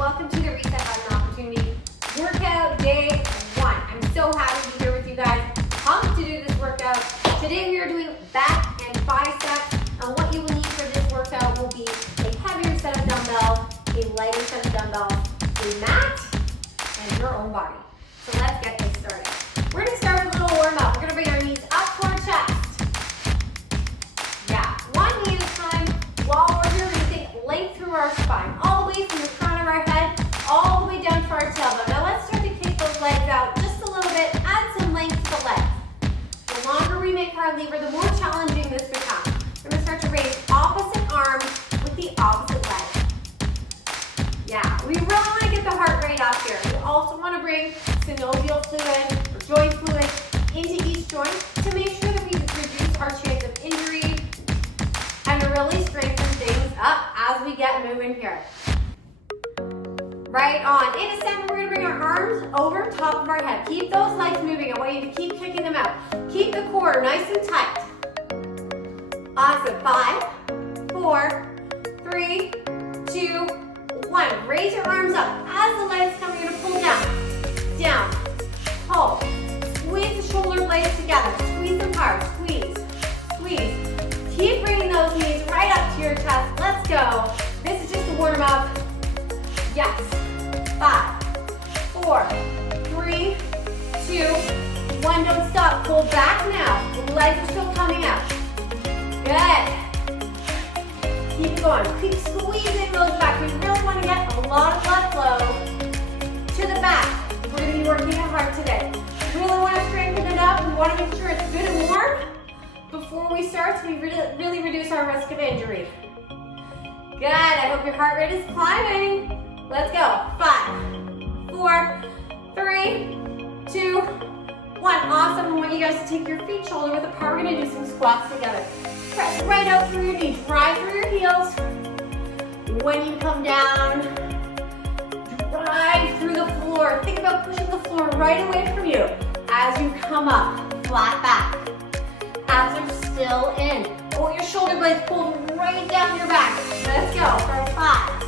welcome to the Reset Button Opportunity Workout Day 1. I'm so happy to be here with you guys. Pumped to do this workout. Today we are doing back and biceps, and what you will need for this workout will be a heavier set of dumbbells, a lighter set of dumbbells, a mat, and your own body. So let's get this started. We're going to start with a little warm up. We're going to bring our knees up to our chest. Yeah, one knee at a time while we're here releasing length through our spine, all the way from the crown of our head, all the way down to our tailbone. Now let's start to kick those legs out just a little bit, add some length to the legs. The longer we make our lever, the more challenging this becomes. We're going to start to raise opposite arms with the opposite leg. Yeah, we really want to get the heart rate up here. We also want to bring synovial fluid or joint fluid into each joint to make sure that we reduce our chance of injury and to really strengthen things up as we get moving here. Right on. In a second, we're going to bring our arms over top of our head. Keep those legs moving. I want you to keep kicking them out. Keep the core nice and tight. Awesome. 5, 4, 3, 2, 1. Raise your arms up. As the legs come, you're going to pull down. Down. Pull. Squeeze the shoulder blades together. Squeeze them hard. Squeeze. Squeeze. Keep bringing those knees right up to your chest. Let's go. This is just a warm up. Yes. 5, 4, 3, 2, 1. Don't stop. Pull back now. The legs are still coming out. Good. Keep it going. Keep squeezing those back. We really want to get a lot of blood flow to the back. We're going to be working it hard today. We really want to strengthen it up. We want to make sure it's good and warm before we start, so we really reduce our risk of injury. Good. I hope your heart rate is climbing. Let's go. 5, 4, 3, 2, 1. Awesome. I want you guys to take your feet shoulder width apart. We're going to do some squats together. Press right out through your knees. Drive through your heels. When you come down, drive through the floor. Think about pushing the floor right away from you as you come up. Flat back. Abs are still in. I want your shoulder blades pulled right down your back. Let's go for 5,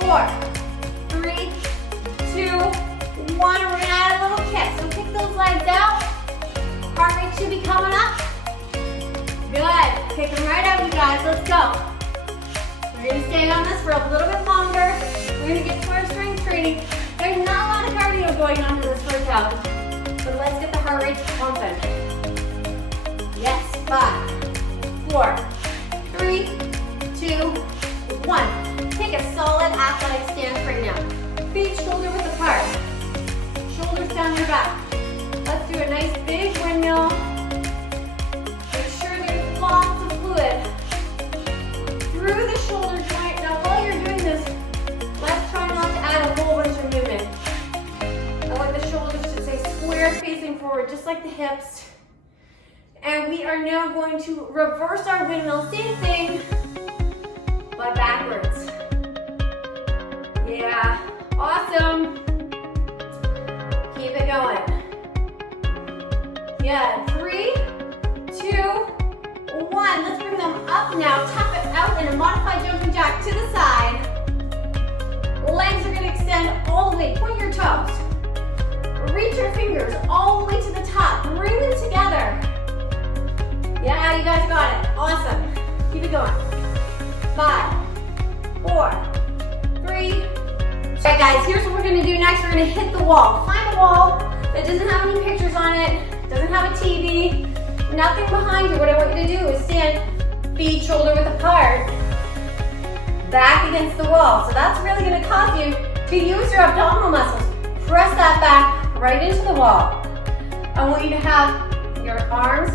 4, 3, 2, 1. We're going to add a little kick. So kick those legs out. Heart rate should be coming up. Good. Kick them right out, you guys. Let's go. We're going to stay on this for a little bit longer. We're going to get to our strength training. There's not a lot of cardio going on in this workout, but let's get the heart rate pumping. Yes. 5, 4, 3, 2, 1. Take a solid athletic stance right now. Feet shoulder width apart. Shoulders down your back. Let's do a nice big windmill. Make sure there's lots of fluid through the shoulder joint. Now while you're doing this, let's try not to add a whole bunch of movement. I want the shoulders to stay square facing forward, just like the hips. And we are now going to reverse our windmill. Same thing, but backwards. Yeah, awesome. Keep it going. Yeah, 3, 2, 1. Let's bring them up now. Tap it out in a modified jumping jack to the side. Legs are going to extend all the way. Point your toes. Reach your fingers all the way to the top. Bring them together. Yeah, you guys got it. Awesome. Keep it going. 5, 4, 3. All right, guys, here's what we're going to do next. We're going to hit the wall. Find a wall that doesn't have any pictures on it, doesn't have a TV, nothing behind you. What I want you to do is stand feet shoulder width apart, back against the wall. So that's really going to cause you to use your abdominal muscles. Press that back right into the wall. I want you to have your arms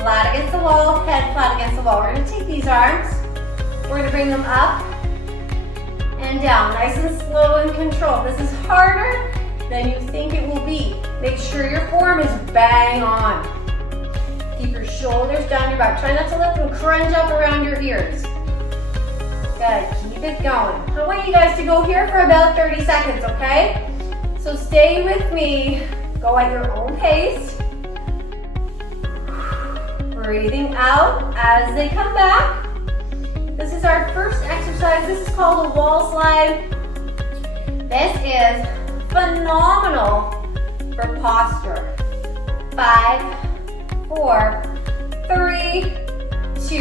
flat against the wall, head flat against the wall. We're going to take these arms, we're going to bring them up and down, nice and slow and controlled. This is harder than you think it will be. Make sure your form is bang on. Keep your shoulders down your back. Try not to let them crunch up around your ears. Good, keep it going. I want you guys to go here for about 30 seconds, okay? So stay with me. Go at your own pace. Breathing out as they come back. This is our first exercise. This is called a wall slide. This is phenomenal for posture. 5, 4, 3, 2,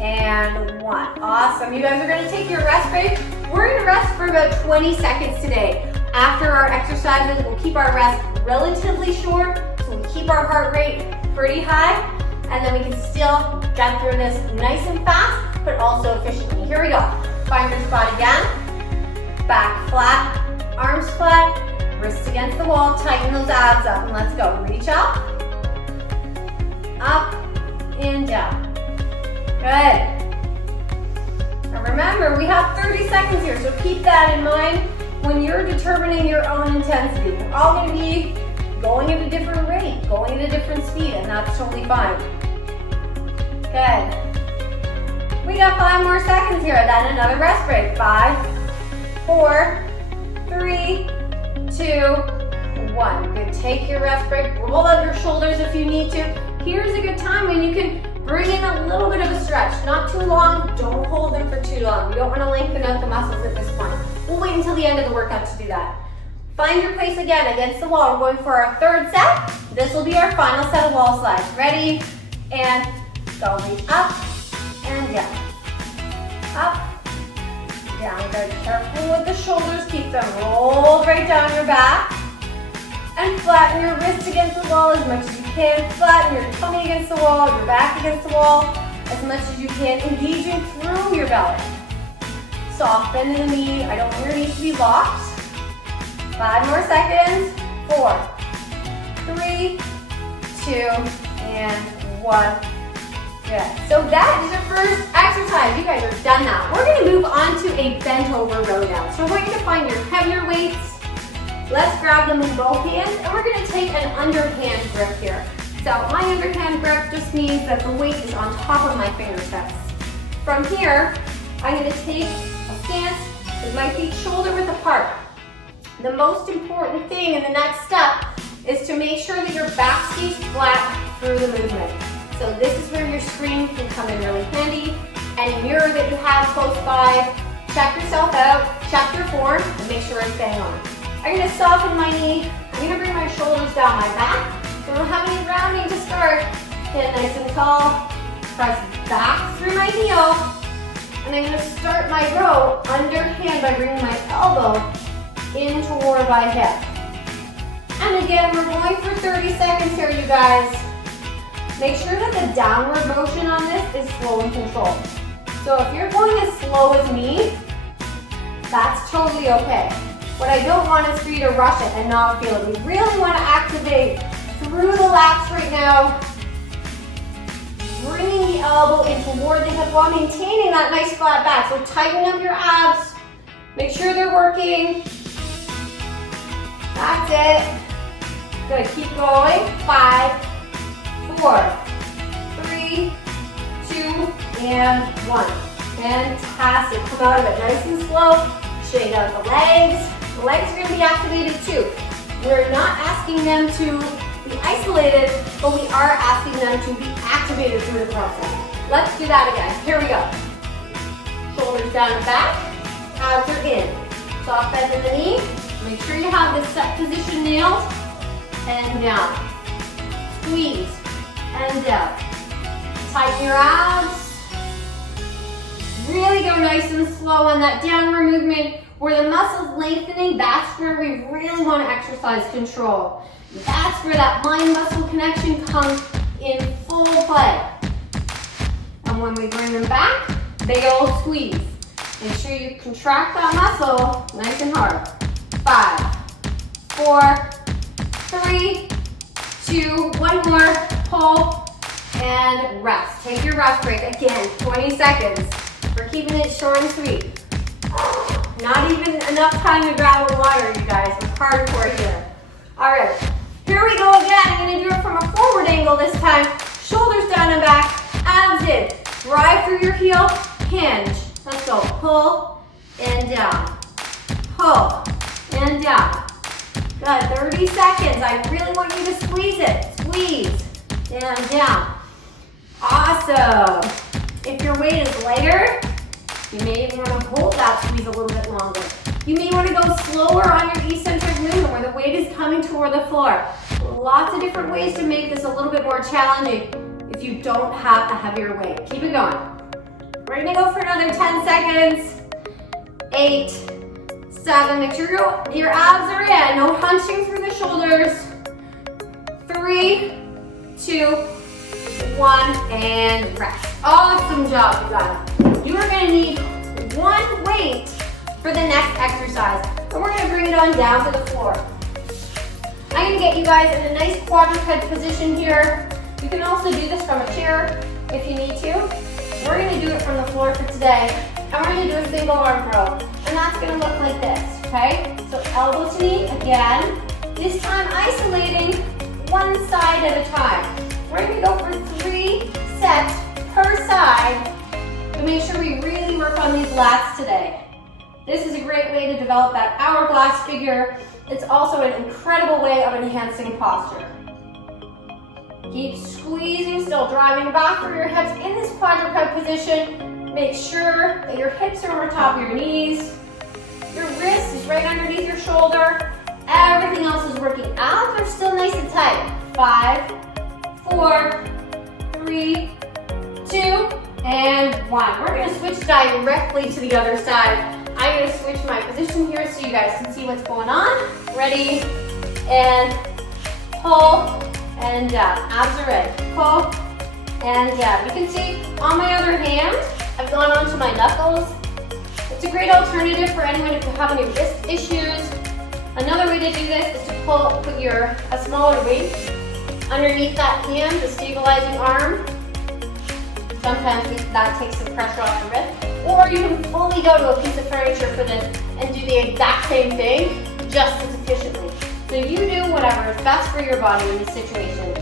and 1. Awesome. You guys are going to take your rest break. We're going to rest for about 20 seconds today. After our exercises, we'll keep our rest relatively short, so we keep our heart rate pretty high, and then we can still get through this nice and fast, but also efficiently. Here we go. Find your spot again. Back flat, arms flat, wrists against the wall, tighten those abs up, and let's go. Reach up and down. Good. Now remember, we have 30 seconds here, so keep that in mind when you're determining your own intensity. We're all going to be going at a different rate, going at a different speed, and that's totally fine. Good. We got 5 more seconds here, then another rest break. 5, 4, 3, 2, 1. Good, take your rest break. Roll out your shoulders if you need to. Here's a good time when you can bring in a little bit of a stretch. Not too long, don't hold them for too long. You don't want to lengthen out the muscles at this point. We'll wait until the end of the workout to do that. Find your place again against the wall. We're going for our third set. This will be our final set of wall slides. Ready? And go. Reach up and down. Up, down. Good. Careful with the shoulders. Keep them rolled right down your back. And flatten your wrists against the wall as much as you can. Flatten your tummy against the wall, your back against the wall as much as you can. Engaging through your belly. Soft bend in the knee. I don't want your knees to be locked. 5 more seconds. 4, 3, 2, and 1. Good. So that is your first exercise. You guys are done that. We're going to move on to a bent over row now. So we're going to find your heavier weights. Let's grab them in both hands, and we're going to take an underhand grip here. So my underhand grip just means that the weight is on top of my fingertips. From here, I'm going to take a stance with my feet shoulder width apart. The most important thing in the next step is to make sure that your back stays flat through the movement. So this is where your screen can come in really handy. Any mirror that you have close by, check yourself out, check your form, and make sure it's bang on. I'm going to soften my knee. I'm going to bring my shoulders down my back. So I don't have any rounding to start. Get nice and tall. Press back through my heel. And I'm going to start my row underhand by bringing my elbow in toward my hip. And again, we're going for 30 seconds here, you guys. Make sure that the downward motion on this is slow and controlled. So if you're going as slow as me, that's totally okay. What I don't want is for you to rush it and not feel it. We really want to activate through the lats right now. Bringing the elbow in toward the hip while maintaining that nice flat back. So tighten up your abs. Make sure they're working. That's it. Good, keep going. 5, 4, 3, 2, and 1. Fantastic. Come out of it nice and slow. Straighten out the legs. The legs are going to be activated too. We're not asking them to be isolated, but we are asking them to be activated through the process. Let's do that again. Here we go. Shoulders down and back. Abs are in. Soft bend in the knee. Make sure you have this set position nailed. And down. Squeeze. And down. Tighten your abs. Really go nice and slow on that downward movement. Where the muscle's lengthening, that's where we really want to exercise control. That's where that mind-muscle connection comes in full play. And when we bring them back, big old squeeze. Make sure you contract that muscle nice and hard. 5, 4, 3, 2, one more, pull, and rest. Take your rest break. Again, 20 seconds. We're keeping it short and sweet. Not even enough time to grab a water, you guys. We're hardcore here. All right, here we go again. I'm gonna do it from a forward angle this time. Shoulders down and back, abs in. Drive through your heel, hinge. Let's go, pull and down. Pull and down. Good, 30 seconds. I really want you to squeeze it. Squeeze and down. Awesome. If your weight is lighter, you may even want to hold that squeeze a little bit longer. You may want to go slower on your eccentric movement where the weight is coming toward the floor. Lots of different ways to make this a little bit more challenging if you don't have a heavier weight. Keep it going. We're gonna go for another 10 seconds. 8, 7, make sure your abs are in. No hunching through the shoulders. 3, 2, 1, and rest. Awesome job, you guys. You are gonna need one weight for the next exercise. And we're gonna bring it on down to the floor. I'm gonna get you guys in a nice quadruped position here. You can also do this from a chair if you need to. We're gonna do it from the floor for today. And we're gonna do a single arm row. And that's gonna look like this, okay? So elbow to knee again. This time isolating one side at a time. We're gonna go for 3 sets per side to make sure we really work on these lats today. This is a great way to develop that hourglass figure. It's also an incredible way of enhancing posture. Keep squeezing, still driving back through your hips in this quadruped position. Make sure that your hips are over top of your knees. Your wrist is right underneath your shoulder. Everything else is working out. They're still nice and tight. 5, 4, 3, 2, and 1. We're gonna switch directly to the other side. I'm gonna switch my position here so you guys can see what's going on. Ready, and pull, and down. Abs are in. Pull, and down. You can see on my other hand, I've gone onto my knuckles. It's a great alternative for anyone if you have any wrist issues. Another way to do this is to put a smaller weight underneath that hand, the stabilizing arm. Sometimes that takes some pressure off the wrist. Or you can fully go to a piece of furniture for this and do the exact same thing just as efficiently. So you do whatever is best for your body in this situation.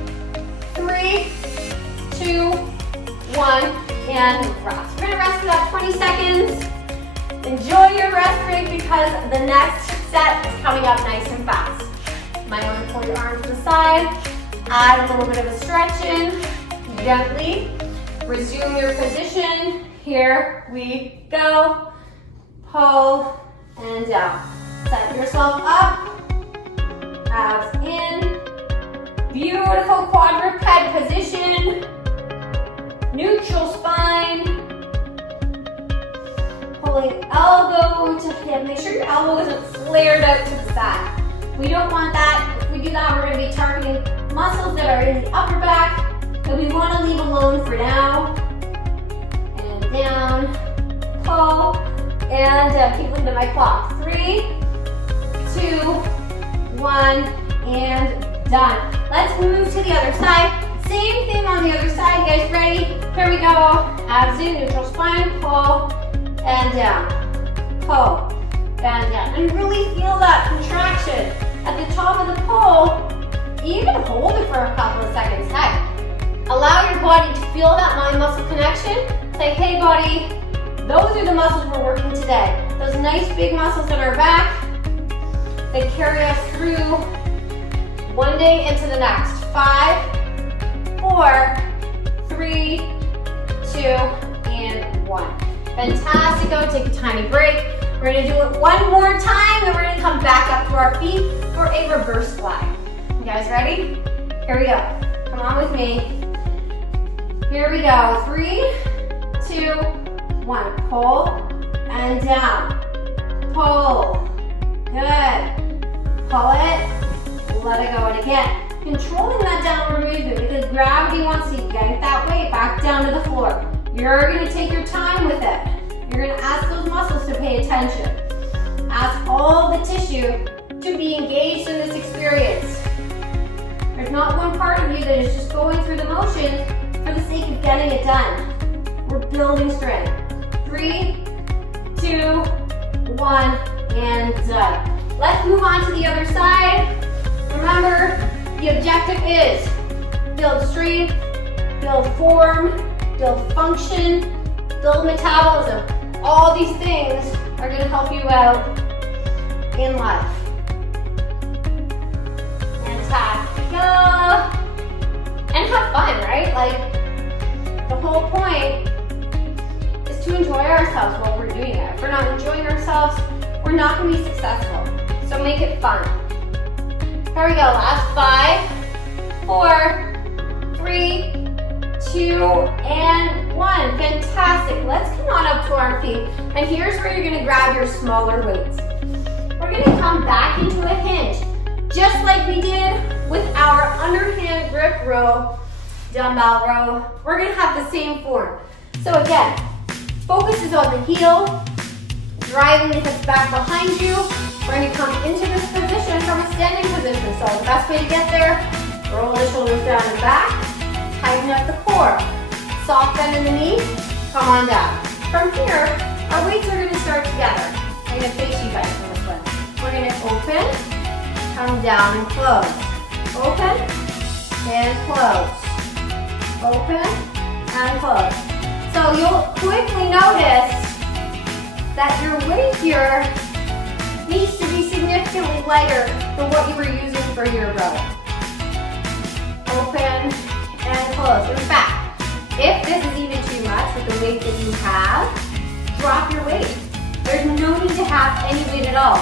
3, 2, 1, and rest. We're gonna rest for about 20 seconds. Enjoy your rest break because the next set is coming up nice and fast. You might want to pull your arms to the side, add a little bit of a stretch in, gently. Resume your position. Here we go. Pull and down. Set yourself up. Abs in. Beautiful quadruped position. Neutral spine. Pulling elbow to hip. Make sure your elbow isn't flared out to the side. We don't want that. If we do that, we're going to be targeting muscles that are in the upper back that we want to leave alone for now. And down, pull, and keep looking at my clock. 3, 2, 1, and done. Let's move to the other side. Same thing on the other side. You guys ready? Here we go. Abs in, neutral spine, pull, and down. Pull, and down. And really feel that contraction at the top of the pull. Even hold it for a couple of seconds. Hey, allow your body to feel that mind-muscle connection. Say, hey body, those are the muscles we're working today. Those nice big muscles in our back that carry us through one day into the next. 5, 4, 3, 2, and 1. Fantastic. Go take a tiny break. We're gonna do it one more time, then we're gonna come back up to our feet for a reverse slide. You guys ready? Here we go. Come on with me. Here we go. 3, 2, 1. Pull and down. Pull. Good. Pull it. Let it go. And again, controlling that downward movement because gravity wants to yank that weight back down to the floor. You're going to take your time with it. You're going to ask those muscles to pay attention. Ask all the tissue to be engaged in this experience. There's not one part of you that is just going through the motions for the sake of getting it done. We're building strength. 3, 2, 1, and done. Let's move on to the other side. Remember, the objective is build strength, build form, build function, build metabolism. All these things are going to help you out in life. Fantastic. And have fun, right? Like, the whole point is to enjoy ourselves while we're doing it. If we're not enjoying ourselves, we're we're not gonna be successful. So make it fun. Here we go, last 5, 4, 3, 2, and 1. Fantastic. Let's come on up to our feet. And here's where you're gonna grab your smaller weights. We're gonna come back into a hinge, just like we did with our underhand grip row, dumbbell row. We're gonna have the same form. So again, focus is on the heel, driving the hips back behind you. We're going to come into this position from a standing position. So the best way to get there, roll the shoulders down and back, tighten up the core. Soft bend in the knees, come on down. From here, our weights are going to start together. I'm going to face you guys for this one. We're going to open, come down and close. Open and close. Open and close. So you'll quickly notice that your weight here needs to be significantly lighter than what you were using for your row. Open and close. In fact, if this is even too much with the weight that you have, drop your weight. There's no need to have any weight at all.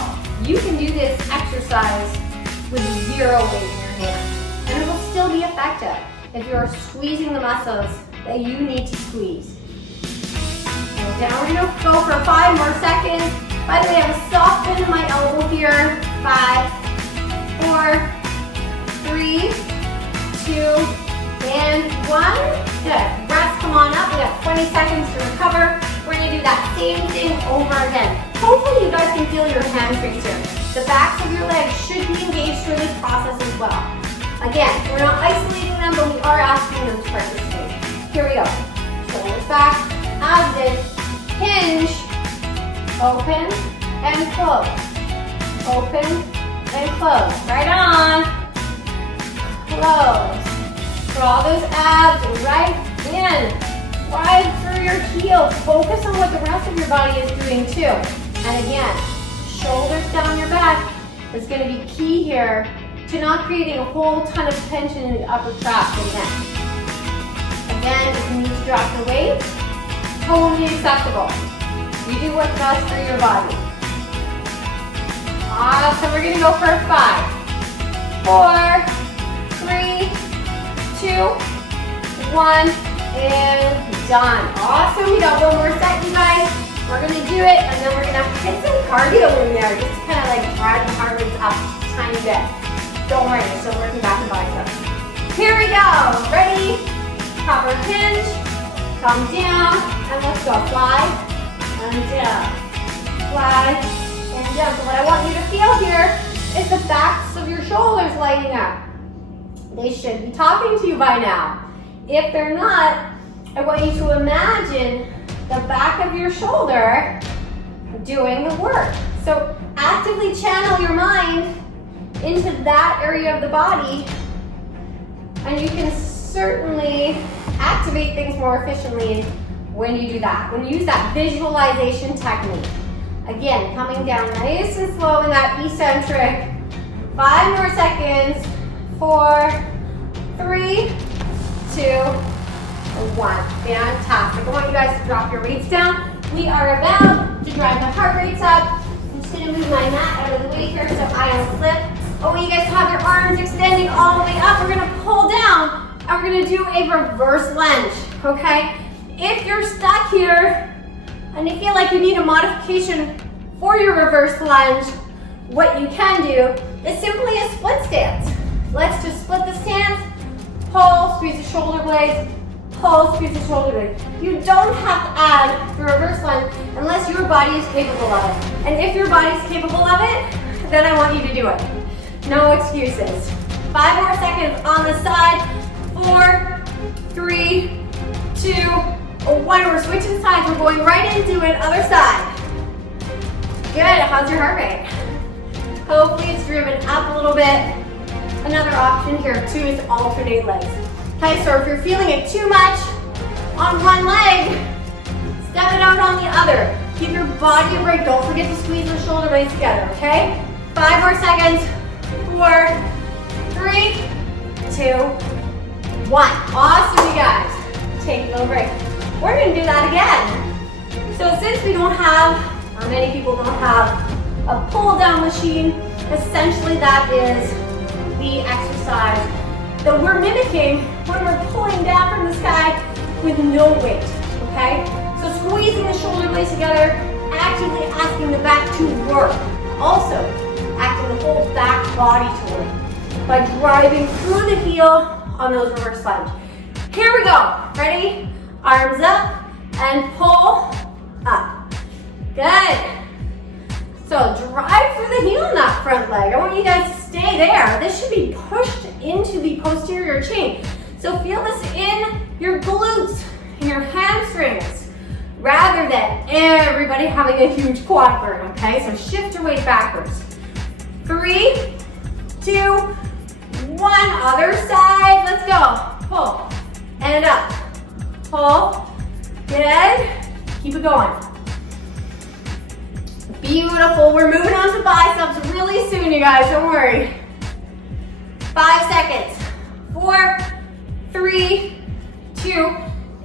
You can do this exercise with 0 weight in your hands, and it will still be effective if you're squeezing the muscles that you need to squeeze. And now we're gonna go for 5 more seconds. By the way, I have a soft bend in my elbow here. 5, 4, 3, 2, and 1. Good. Rest, come on up. We got 20 seconds to recover. We're gonna do that same thing over again. Hopefully you guys can feel your hamstrings here. The backs of your legs should be engaged through this process as well. Again, we're not isolating them, but we are asking them to participate. Here we go. Shoulders back, as is. Hinge. Open and close. Open and close. Right on. Close. Draw those abs right in. Drive through your heels. Focus on what the rest of your body is doing too. And again, shoulders down your back is going to be key here to not creating a whole ton of tension in the upper trap and neck. Again, if you need to drop the weight, totally acceptable. You do what's best for your body. Awesome. We're going to go for 5, 4, 3, 2, 1, and done. Awesome. We got one more set, you guys. We're going to do it, and then we're going to hit some cardio in there, just to kind of like drive the heart rate up a tiny bit. Don't worry, we're still working back the biceps. Here we go. Ready? Proper hinge. Come down, and let's go. Fly and down. Fly and down. So what I want you to feel here is the backs of your shoulders lighting up. They should be talking to you by now. If they're not, I want you to imagine the back of your shoulder doing the work. So actively channel your mind into that area of the body, and you can certainly activate things more efficiently when you do that, when you use that visualization technique. Again, coming down nice and slow in that eccentric. 5 more seconds. 4, 3, 2, 1. Fantastic. I want you guys to drop your weights down. We are about to drive the heart rates up. I'm just going to move my mat out of the way here so I don't slip. I want you guys to have your arms extending all the way up. We're going to pull down and we're going to do a reverse lunge, okay? If you're stuck here and you feel like you need a modification for your reverse lunge, what you can do is simply a split stance. Let's just split the stance, pull, squeeze the shoulder blades, pull, squeeze the shoulder blades. You don't have to add the reverse lunge unless your body is capable of it. And if your body is capable of it, then I want you to do it. No excuses. 5 more seconds on the side. 4, 3, 2, 1. We're switching sides. We're going right into it. Other side. Good. How's your heart rate? Hopefully it's driven up a little bit. Another option here too is to alternate legs. Okay, so if you're feeling it too much on one leg, step it out on the other. Give your body a break. Don't forget to squeeze the shoulder blades together, okay? 5 more seconds. 4, 3, 2, 1. Awesome, you guys. Take a little break. We're going to do that again. So since we don't have, or many people don't have, a pull down machine. Essentially that is the exercise that we're mimicking when we're pulling down from the sky with no weight, okay? So squeezing the shoulder blades together, actively asking the back to work. Also, acting the whole back body to work by driving through the heel on those reverse lunge. Here we go. Ready? Arms up and pull up. Good. So drive through the heel in that front leg. I want you guys to stay there. This should be pushed into the posterior chain. So feel this in your glutes and your hamstrings rather than everybody having a huge quad burn, okay? So shift your weight backwards. 3, 2, 1. Other side. Let's go. Pull and up. Pull. Good. Keep it going. Beautiful. We're moving on to biceps really soon, you guys. Don't worry. 5 seconds. 4, 3, 2,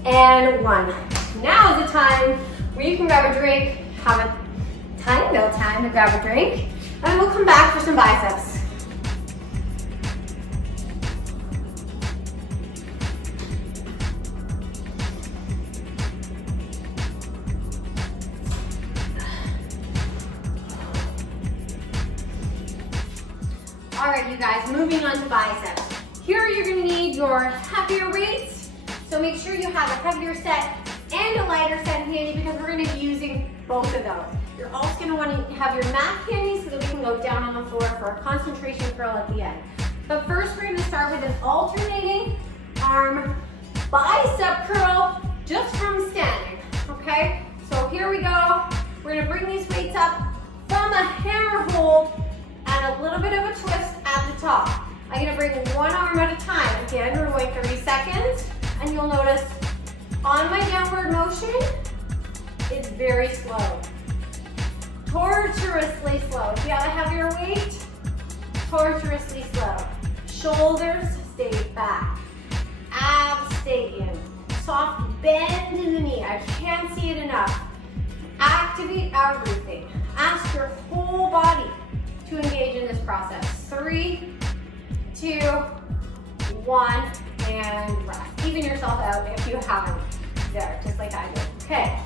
and 1. Now is the time where you can grab a drink, have a tiny little time to grab a drink, and we'll come back for some biceps. All right, you guys, moving on to biceps. Here you're gonna need your heavier weights, so make sure you have a heavier set and a lighter set handy because we're gonna be using both of those. You're also gonna wanna have your mat handy so that we can go down on the floor for a concentration curl at the end. But first we're gonna start with an alternating arm bicep curl just from standing, okay? So here we go. We're gonna bring these weights up from a hammer hold and a little bit of a twist at the top. I'm gonna bring one arm at a time. Again, we're going 30 seconds, and you'll notice on my downward motion, it's very slow. Tortuously slow. If you have a heavier weight, tortuously slow. Shoulders stay back. Abs stay in. Soft bend in the knee. I can't see it enough. Activate everything. Ask your whole body to engage in this process. 3, 2, 1, and rest. Even yourself out if you haven't. There, just like I did. Okay,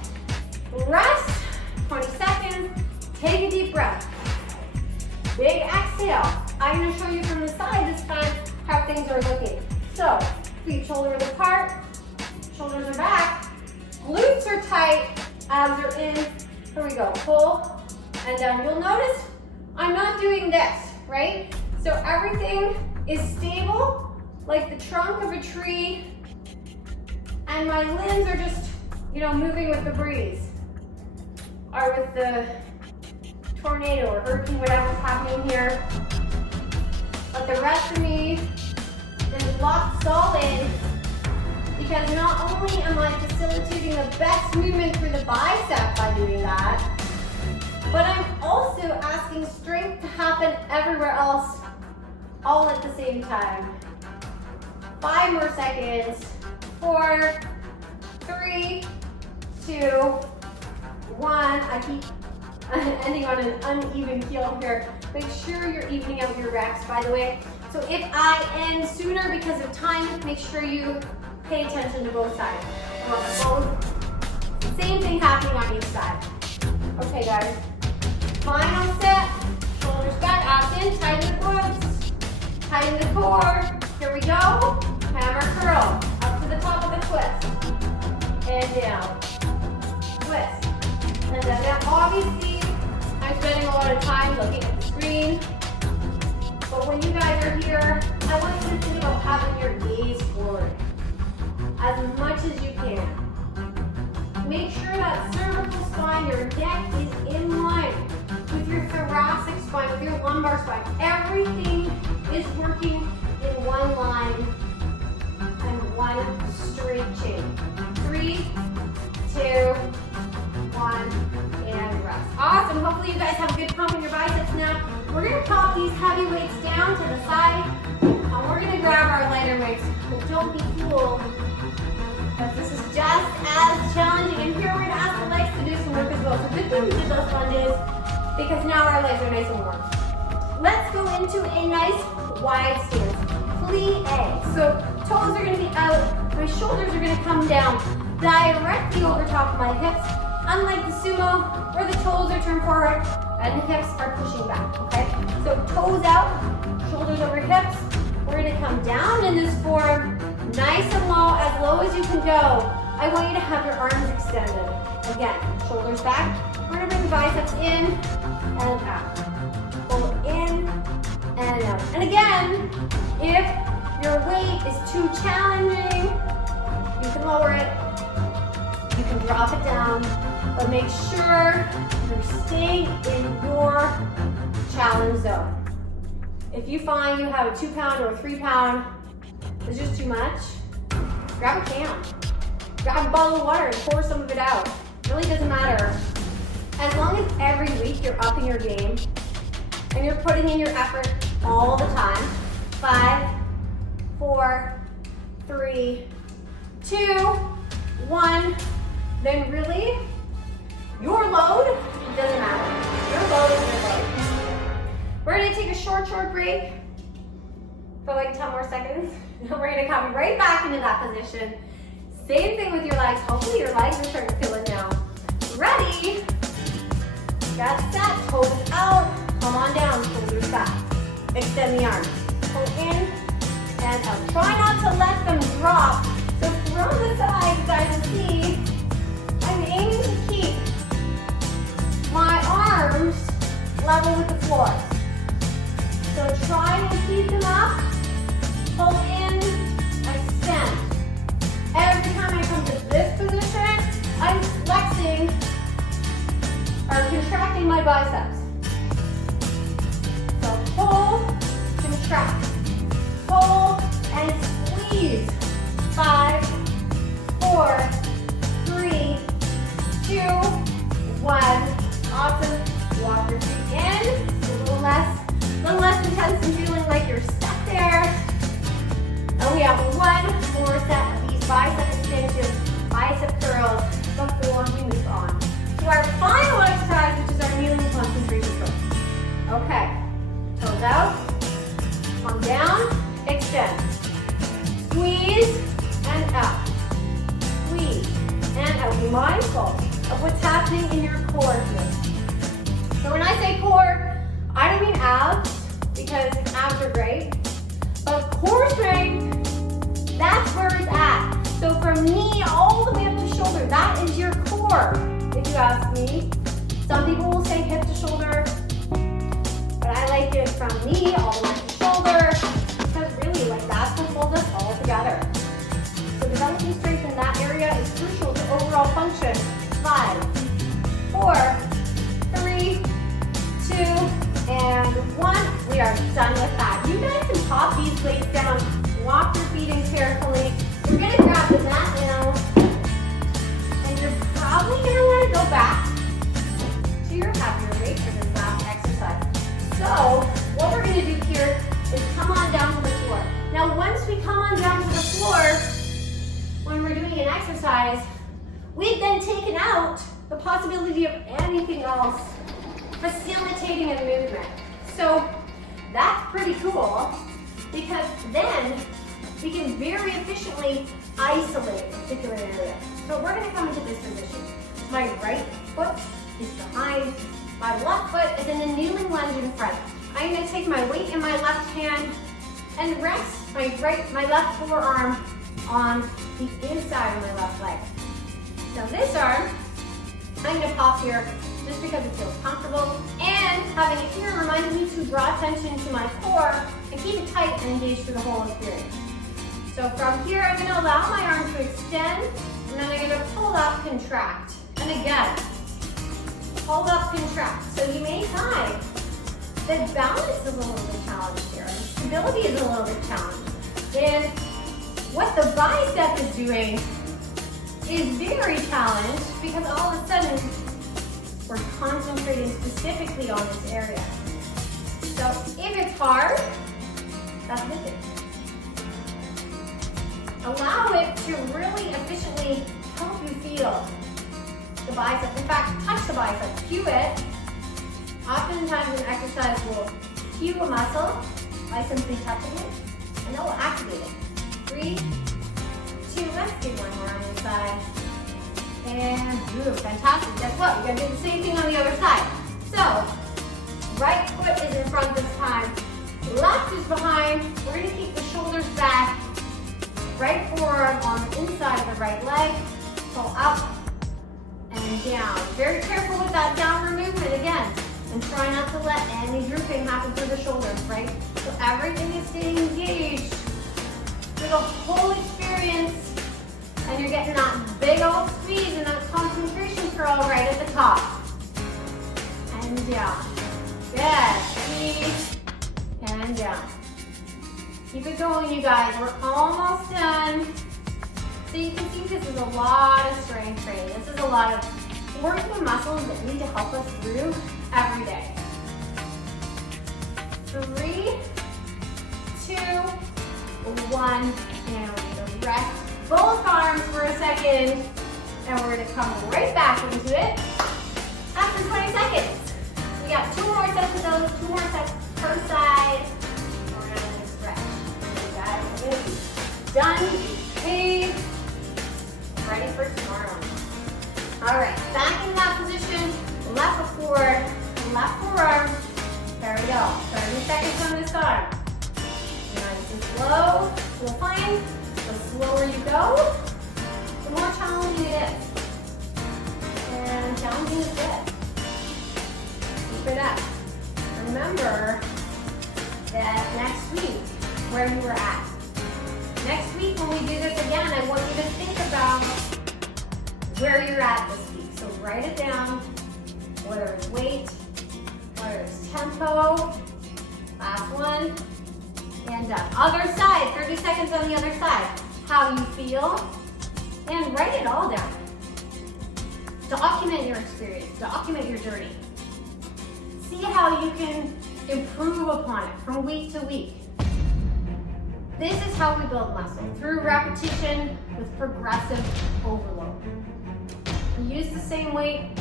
rest, 20 seconds. Take a deep breath. Big exhale. I'm gonna show you from the side this time how things are looking. So, feet shoulders apart, shoulders are back, glutes are tight, abs are in. Here we go, pull and down. You'll notice I'm not doing this, right? So everything is stable, like the trunk of a tree, and my limbs are just, moving with the breeze, or with the tornado or hurricane, whatever's happening here. But the rest of me is locked solid, because not only am I facilitating the best movement through the bicep by doing that, but I'm also asking strength to happen everywhere else, all at the same time. 5 more seconds. 4, 3, 2, 1. I keep ending on an uneven keel here. Make sure you're evening out your reps, by the way. So if I end sooner because of time, make sure you pay attention to both sides. I want both. Same thing happening on each side. Okay, guys. Final set. Shoulders back, abs in, tighten the glutes, tighten the core. Here we go. Hammer curl. Up to the top of the twist. And down. Twist. And then now obviously, I'm spending a lot of time looking at the screen. But when you guys are here, I want you to think about having your gaze forward as much as you can. Make sure that cervical spine, your neck is in line with your thoracic spine, with your lumbar spine. Everything is working in one line and one straight chain. 3, 2, 1, and rest. Awesome. Hopefully you guys have a good pump in your biceps now. We're going to pop these heavy weights down to the side, and we're going to grab our lighter weights. But don't be fooled, because this is just as challenging. And here we're going to ask the legs to do some work as well. So good thing we did those lunges because now our legs are nice and warm. Let's go into a nice wide stance, plie. So toes are gonna be out, my shoulders are gonna come down directly over top of my hips, unlike the sumo where the toes are turned forward and the hips are pushing back, okay? So toes out, shoulders over hips. We're gonna come down in this form, nice and low as you can go. I want you to have your arms extended. Again, shoulders back. We're gonna bring the biceps in and out. Pull in and out. And again, if your weight is too challenging, you can lower it. You can drop it down, but make sure you're staying in your challenge zone. If you find you have a 2 pound or a 3 pound, it's just too much, grab a can. Grab a bottle of water and pour some of it out. It really doesn't matter. As long as every week you're upping your game and you're putting in your effort all the time. 5, 4, 3, 2, 1. Then really, your load, it doesn't matter. Your load is your load. We're gonna take a short break for like 10 more seconds. We're gonna come right back into that position. Same thing with your legs. Hopefully your legs are starting to feel it now. Ready? Got set, toes out. Come on down, shoulders back. Extend the arms. Pull in and out. Try not to let them drop. So from the side, you guys will see, I'm aiming to keep my arms level with the floor. So try to keep them up. Pull in, extend. Every time I come to this position, I'm flexing or contracting my biceps. So pull, contract, pull, and squeeze. 5, 4, 3, 2, 1. Awesome. Walk your feet in. A little less intense and feeling like you're stuck there. And we have one more set of these bicep extensions, bicep curls before we move on to our final exercise, which is our kneeling concentration curl. Okay, toes out, come down, extend, squeeze and out, squeeze and out. Be mindful of what's happening in your core here. So when I say core, I don't mean abs, because abs are great, but core strength, that's where it's at. So from knee all the way up to shoulder, that is your core, if you ask me. Some people will say hip to shoulder, but I like it from knee all the way to shoulder, because really, like, that's what holds us all together. So developing strength in that area is crucial to overall function. 5, 4, 3, 2, and 1. We are done with that. You guys can pop these weights down, walk your feet in carefully. You're gonna grab the mat now, and you're probably gonna want to go back to your heavier weight for this last exercise. So what we're gonna do here is come on down to the floor. Now once we come on down to the floor, when we're doing an exercise, we've then taken out the possibility of anything else facilitating a movement. So that's pretty cool, because then we can very efficiently isolate a particular area. So we're gonna come into this position. My right foot is behind, my left foot is in a kneeling lunge in front. I'm gonna take my weight in my left hand and rest my left forearm on the inside of my left leg. Now this arm, I'm gonna pop here just because it feels comfortable, and having it here reminds me to draw attention to my core and keep it tight and engaged through the whole experience. So from here, I'm gonna allow my arm to extend, and then I'm gonna pull up, contract. And again, pull up, contract. So you may find that balance is a little bit challenged here, and stability is a little bit challenged. And what the bicep is doing is very challenged, because all of a sudden, we're concentrating specifically on this area. So if it's hard, that's with it. Allow it to really efficiently help you feel the bicep. In fact, touch the bicep, cue it, Oftentimes an exercise will cue a muscle by simply touching it, and that will activate it. 3, 2, let's do one more on the side. And ooh, fantastic. Guess what? We're gonna do the same thing on the other side. So, right foot is in front this time. Left is behind. We're gonna keep the shoulders back. Right forearm on the inside of the right leg. Pull up and down. Very careful with that downward movement again. And try not to let any drooping happen through the shoulders, right? So everything is staying engaged through the whole experience. And you're getting that big old squeeze and that concentration curl right at the top. And down. Good. Squeeze. And down. Keep it going, you guys. We're almost done. So you can see this is a lot of strength training. This is a lot of working the muscles that need to help us through every day. 3, 2, 1, and we're going to rest both arms for a second, and we're going to come right back into it after 20 seconds. We got 2 more sets of those, 2 more sets per side. We're going to stretch. You guys are going to be done, paid, ready for tomorrow. All right, back in that position, left foot forward, left forearm. There we go. 30 seconds on this arm. Nice and slow. You'll find the slower you go, the more challenging it is. And challenging is good. Keep it up. Remember that next week, where you were at. Next week, when we do this again, I want you to think about where you're at this week. So write it down, whether it's weight, whether it's tempo. Last one. And done. Other side, 30 seconds on the other side. How you feel, and write it all down. Document your experience, document your journey. See how you can improve upon it from week to week. This is how we build muscle, through repetition with progressive overload. We use the same weight,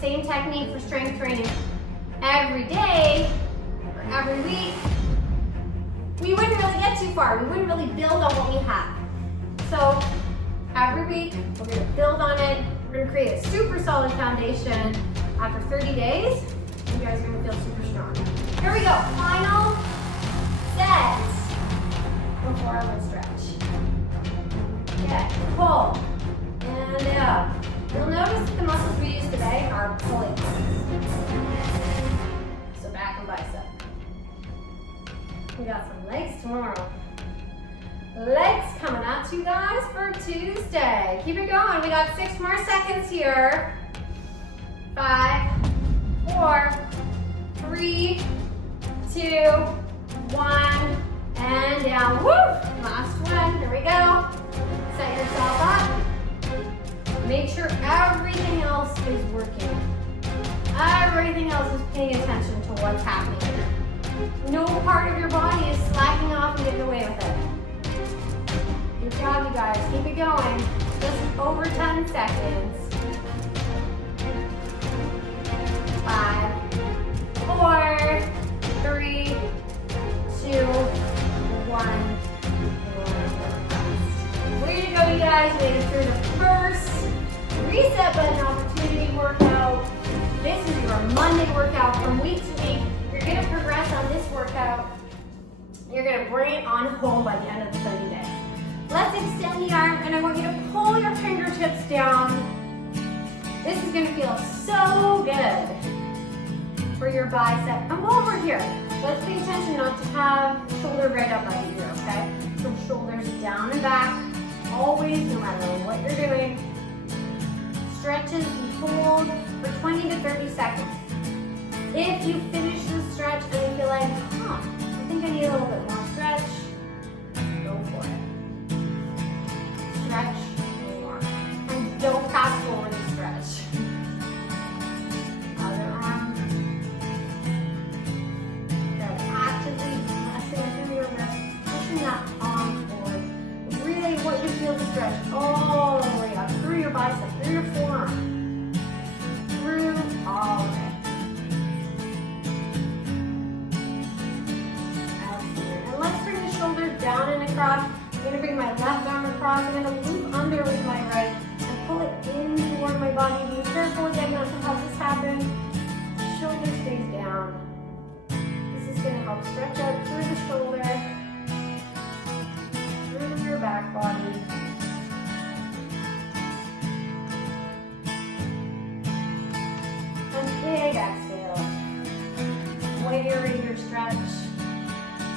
same technique for strength training every day or every week. We wouldn't really get too far. We wouldn't really build on what we have. So every week, we're going to build on it. We're going to create a super solid foundation. After 30 days, you guys are going to feel super strong. Here we go. Final set before I will stretch. Okay, pull and out. You'll notice that the muscles we use today are pulling muscles. So back and bicep. We got some legs tomorrow. Legs coming out to you guys for Tuesday. Keep it going. We got 6 more seconds here. 5, 4, 3, 2, 1, and down. Woo! Last one. Here we go. Set yourself up. Make sure everything else is working. Everything else is paying attention to what's happening here. No part of your body is slacking off and getting away with it. Good job, you guys. Keep it going. Just over 10 seconds. 5, 4, 3, 2, 1. Way to go, you guys. Made it through the first reset button opportunity workout. This is your Monday workout from week to week. You're going to progress on this workout. You're going to bring it on home by the end of the 30 days. Let's extend the arm, and I want you to pull your fingertips down. This is going to feel so good for your bicep. And while we're here, let's pay attention not to have shoulder right up right here, okay? So shoulders down and back, always, no matter what you're doing. Stretches and hold for 20 to 30 seconds. If you finish the stretch and you feel like, I think I need a little bit more stretch, go for it. Stretch more. And don't fast forward the stretch. Other arm. Good. Actively pressing through your wrist, pushing that arm forward. Really want you to feel the stretch all the way up through your bicep, through your forearm, through all of it. across. I'm gonna bring my left arm across. I'm gonna loop under with my right and pull it in toward my body. Be careful with that, not to have this happen. Shoulder stays down. This is gonna help stretch out through the shoulder, through your back body. And big exhale. Weighter your stretch.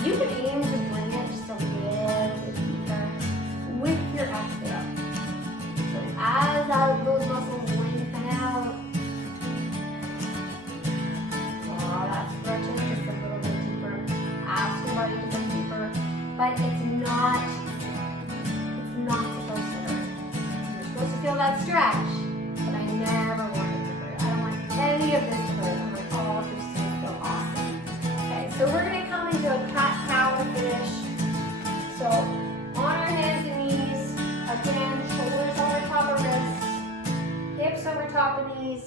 You can aim to bring it just a little bit deeper with your exhale. So as those muscles lengthen out, that's stretching just a little bit deeper. Ask your body to go deeper, but it's not supposed to hurt. You're supposed to feel that stretch, but I never want it to hurt. I don't want any of this to hurt. I want all of this to feel awesome. Okay, so we're gonna come into a cat-cow to finish. So on our hands and knees, again, shoulders over top of wrists, hips over top of knees.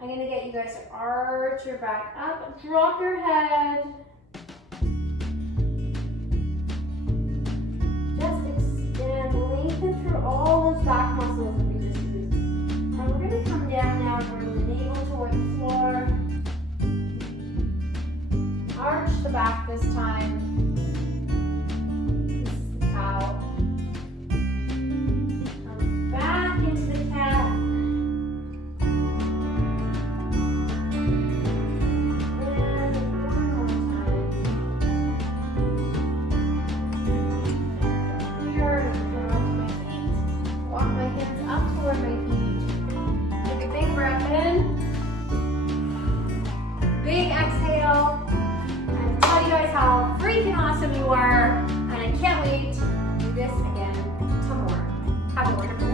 I'm gonna get you guys to arch your back up, drop your head. Just extend, lengthen through all those back muscles that we just used. And we're gonna come down now, bring the navel toward the floor. Arch the back this time. This is the cow. Come back into the cat. You are, and I can't wait to do this again tomorrow. Have a wonderful